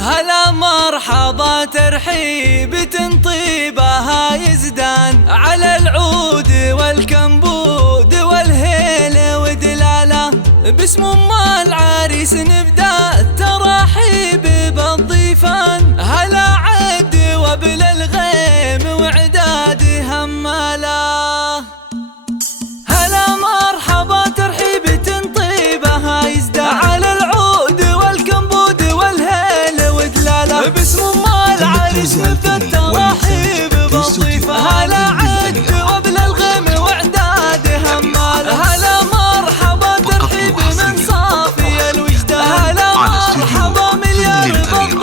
هلا مرحبا ترحيب تنطيبها يزدان على العود والكمبود والهيل ودلاله. باسم ام العريس نبدا التراحيب بالضيفان. هلا عد وبل الغيم وعداد هماله. هلا مرحبا ترحيب تنطيبها يزدان على العود والكمبود والهيل ودلاله. باسم ام العريس نبدا التراحيب بالضيفان. هلا عد وبل الغيم وعداد هماله. هلا مرحبا ترحيب من صافي الوجدان. هلا مرحبا مليار بالضيف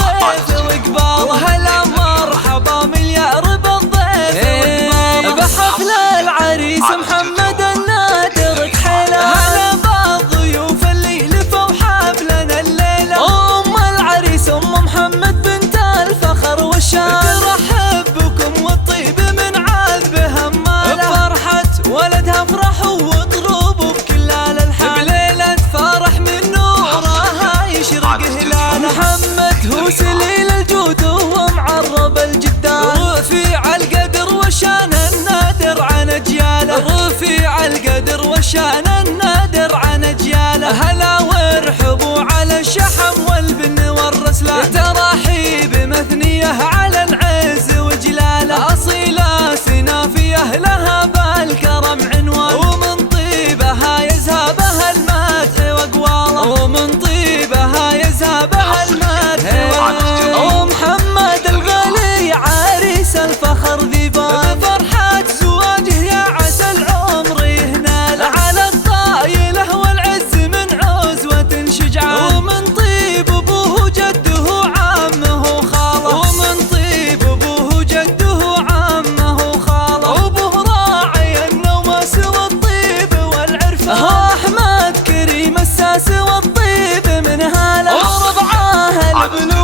وقباله. هلا مرحبا مليار بالضيف وقباله. بحفل العريس محمد النادر كحيله. هلا بالضيوف اللي لفوا حفلنا الليله. ام العريس ام محمد بنت الفخر والشان ترحب بكم والطيب من عذب هماله. بفرحة ولدها افرحوا واضربوا بكل الالحان. بليلة فرح من نورها يشرق هلاله. محمد هو سليل الجود ومعرب الجدان. رفيع القدر والشان النادر عن اجياله. رفيع القدر والشان النادر عن اجياله. هلا وارحبوا على الشحم والبن والرسلان. تراحيب مثنيه على العز وجلاله. اصيله سنافيه لها بالكرم عنوان. ومن طيبها يذهبها المدح واقواله. ومن طيبها يذهبها المدح واقواله. ومحمد الغالي عريس الفخر ذيبان. بفرحة زواجه يا عسى العمر يهناله. على الطايله والعز من عزوة شجعان. ومن طيب ابوه جده عمه خاله. ومن طيب ابوه جده عمه خاله. وابوه راعي النوماس والطيب والعرفان. احمد كريم الساس والطيب من هاله. وربعاه البلوغ